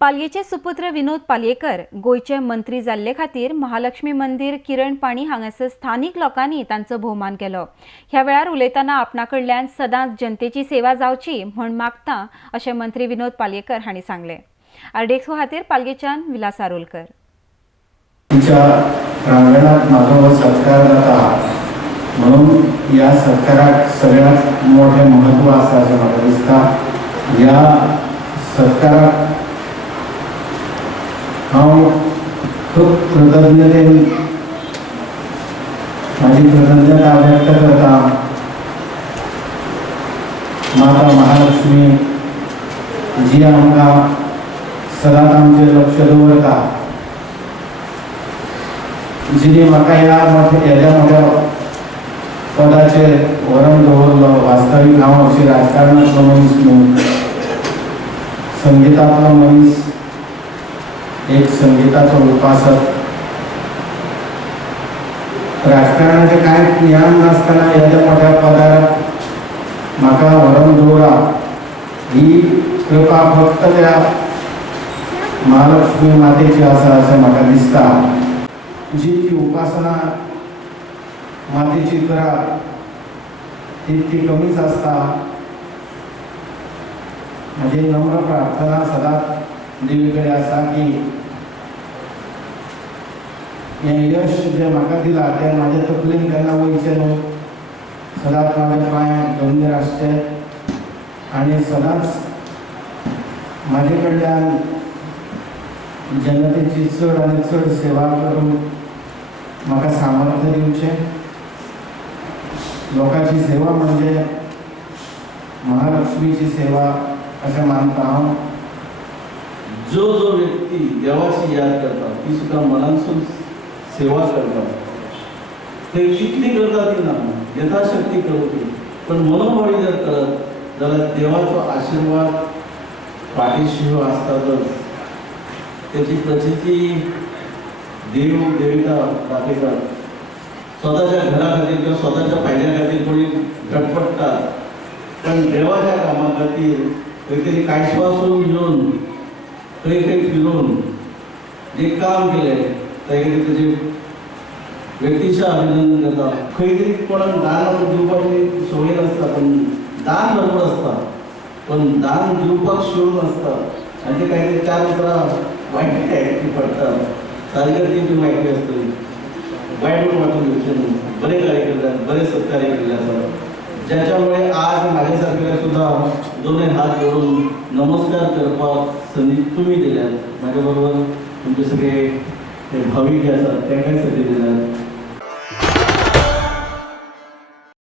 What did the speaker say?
पालयेचे सुपुत्र विनोद पालयेकर गोयचे मंत्री जाल्ले खातीर महालक्ष्मी मंदिर किरण पाणी हांगासर स्थानिक लोकांनी तांचो भोवमान केलो। ह्या वेळार उलयतना आपणाकडल्यान सदांच जनतेची सेवा जावची म्हण मागता अशें मंत्री विनोद पालयेकर हांणी सांगले। आरडीएक्सो खातीर पालयेच्यान विलास आरोलकर। प्रांगणात माझो सत्कार जाता म्हणून ह्या सत्काराक सगळ्यात मोठे महत्व आसा अशें म्हाका दिसता। ह्या सत्काराक हांव खूब कृतज्ञतेन म्हाजी कृतज्ञता व्यक्त करता। माता महालक्ष्मी जी आमकां सदांच आमचेर लक्ष दवरता, जिने म्हाका ह्या मोठ्या पदाचेर व्हरून दवरलो। वास्तवीक हांव अशी राजकारणांतलो मनीस न्हू, संगीतांतलो मनीस, एक संगीताचो उपासक। राजकारणाचें कांय ज्ञान नासतना येद्या मोठ्या पदार म्हाका व्हरून दवरा ही कृपा फक्त त्या महालक्ष्मी मातेची आसा अशें म्हाका दिसता। जी ती उपासना मातेची करा तितकी कमीच आसता। म्हजी नम्र प्रार्थना सदांच देवी कडेन आसा की हें यश जें म्हाका दिलां तें म्हाज्या तकलेन केन्ना वयचें न्हू। सदांच म्हाजे पांय गंभीर आसचे आनी सदांच म्हाजे कडल्यान जनतेची चड आनी चड सेवा करून म्हाका सामर्थ्य दिवचें। लोकांची सेवा म्हणजे महालक्ष्मीची सेवा अशें मानता हांव। जो व्यक्ती देवाची याद करता ती सुद्धा मनासून सेवा करता। ते कितली करता ती ना यथाशक्ती करता, पण मनोभावी जर करत जाल्यार देवाचो आशीर्वाद पाठीशी आसतातच। त्याची प्रचिती देव देविता दाखयतात। स्वतःच्या घरा खातीर किंवा स्वतःच्या फायद्या खातीर कोणी धडपडटात, पण देवाच्या कामा खातीर खंय तरी कायसवासून घेवन खंय खंय फिरून जे काम केलें तेजे व्यक्तीशें अभिनंदन करता। खंय तरी कोणाक दान दिवपाची संवय नासता, पण दान भरपूर आसता, पण दान दिवपाक शिव नासता आनी ते कांय तरी चार उतरां वायट पडटा। सारकें ती वायट आसतली, वायट म्हणून वाटून घेवचें न्हू। बरे कार्य केल्यात, बरे सत्कार्य केल्ले आसात, ज्याच्यामुळे आज म्हाज्या सारकेल्या सुद्धा दोनूय हात जोडून नमस्कार करपाक संदी तुमी दिल्यात। म्हाज्या बरोबर तुमचे सगळे भावीक जे आसात तांकांय संदी दिल्यात।